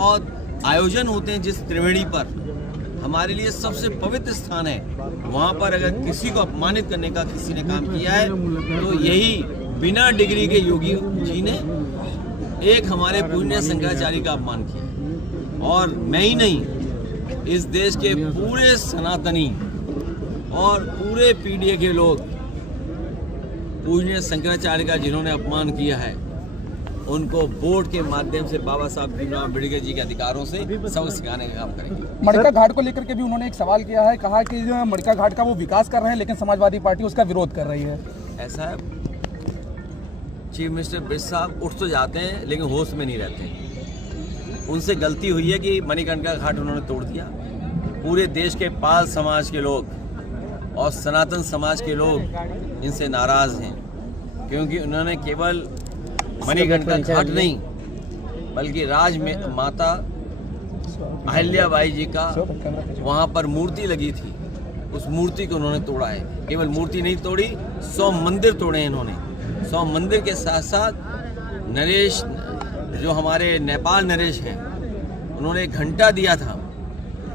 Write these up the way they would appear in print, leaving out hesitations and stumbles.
बहुत आयोजन होते हैं जिस त्रिवेणी पर हमारे लिए सबसे पवित्र स्थान है, वहाँ पर अगर किसी को अपमानित करने का किसी ने काम किया है तो यही बिना डिग्री के योगी जी ने एक हमारे पुण्य शंकराचार्य का अपमान किया। और मैं ही नहीं, इस देश के पूरे सनातनी और पूरे पीढ़ी के लोग पूज्य शंकराचार्य का जिन्होंने अपमान किया है उनको वोट के माध्यम से बाबा साहब भीमराव अम्बेडकर जी के अधिकारों से सबक सिखाने का काम करेंगे। मणिका घाट को लेकर के भी उन्होंने एक सवाल किया है, कहा कि मणिका घाट का वो विकास कर रहे हैं लेकिन समाजवादी पार्टी उसका विरोध कर रही है। ऐसा है, चीफ मिनिस्टर बिरसा साहब उठ तो जाते हैं लेकिन होश में नहीं रहते। उनसे गलती हुई है कि मणिकर्णिका घाट उन्होंने तोड़ दिया। पूरे देश के पाल समाज के लोग और सनातन समाज के लोग इनसे नाराज हैं, क्योंकि उन्होंने केवल मणिकर्णिका घाट नहीं बल्कि माता अहिल्याबाई जी का वहाँ पर मूर्ति लगी थी, उस मूर्ति को उन्होंने तोड़ा है। केवल मूर्ति नहीं तोड़ी, 100 मंदिर तोड़े इन्होंने। 100 मंदिर के साथ साथ नरेश, जो हमारे नेपाल नरेश हैं, उन्होंने एक घंटा दिया था,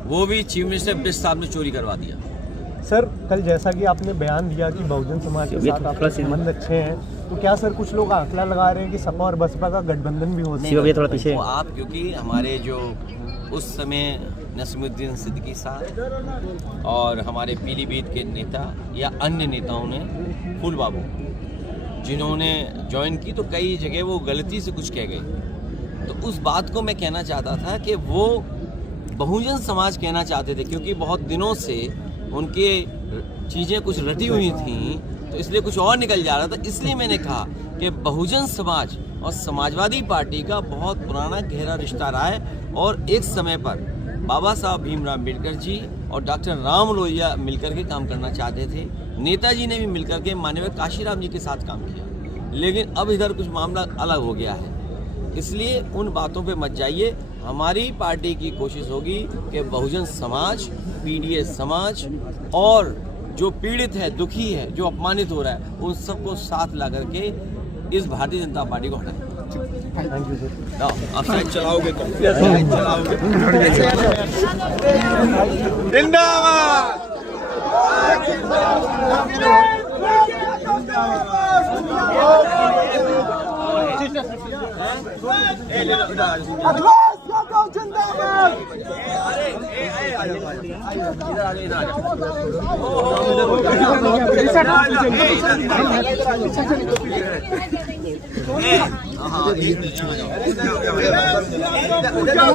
वो भी चीफ मिनिस्टर बिरसा साहब ने चोरी करवा दिया। सर, कल जैसा कि आपने बयान दिया कि बहुजन समाज के साथ आपके संबंध अच्छे हैं, तो क्या सर कुछ लोग आंकड़ा लगा रहे हैं कि सपा और बसपा का गठबंधन भी हो सकता है? थोड़ा पीछे आप, क्योंकि हमारे जो उस समय नसीमुद्दीन सिद्दीकी साहब और हमारे पीलीभीत के नेता या अन्य नेताओं ने, फूल बाबू जिन्होंने ज्वाइन की, तो कई जगह वो गलती से कुछ कह गए। तो उस बात को मैं कहना चाहता था कि वो बहुजन समाज कहना चाहते थे, क्योंकि बहुत दिनों से उनके चीज़ें कुछ रटी हुई थी, तो इसलिए कुछ और निकल जा रहा था। इसलिए मैंने कहा कि बहुजन समाज और समाजवादी पार्टी का बहुत पुराना गहरा रिश्ता रहा है, और एक समय पर बाबा साहब भीमराव अम्बेडकर जी और डॉक्टर राम लोहिया मिलकर के काम करना चाहते थे। नेताजी ने भी मिलकर के माननीय काशीराम जी के साथ काम किया, लेकिन अब इधर कुछ मामला अलग हो गया है। इसलिए उन बातों पे मत जाइए। हमारी पार्टी की कोशिश होगी कि बहुजन समाज, पीडीएस समाज और जो पीड़ित है, दुखी है, जो अपमानित हो रहा है, उन सबको साथ ला करके इस भारतीय जनता पार्टी को हटाएं। Thank you sir. आप साइड चलाओगे तो जिंदाबाद। हाँ